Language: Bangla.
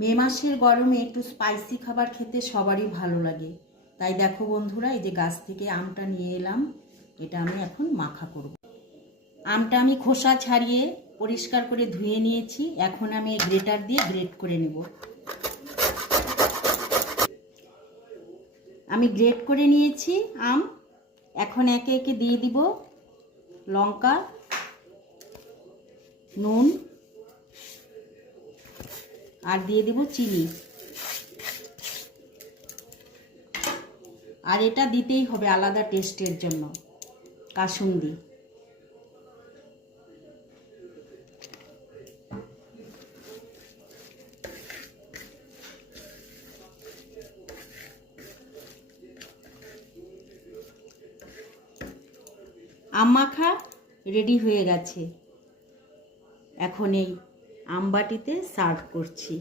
মে মাসের গরমে একটু স্পাইসি খাবার খেতে সবারই ভালো লাগে। তাই দেখো বন্ধুরা, এই যে গাছ থেকে আমটা নিয়ে এলাম, এটা আমি এখন মাখা করব। আমটা আমি খোসা ছাড়িয়ে পরিষ্কার করে ধুয়ে নিয়েছি। এখন আমি গ্রেটার দিয়ে গ্রেট করে নেব। আমি গ্রেট করে নিয়েছি আম। এখন একে একে দিয়ে দিব লঙ্কা, নুন আর দিয়ে দেব চিনি। আর এটা দিতেই হবে আলাদা টেস্টের জন্য, কাসুন্দি। আম মাখা রেডি হয়ে গেছে। এখন এই আমবাটিতে সার্ভ করছি।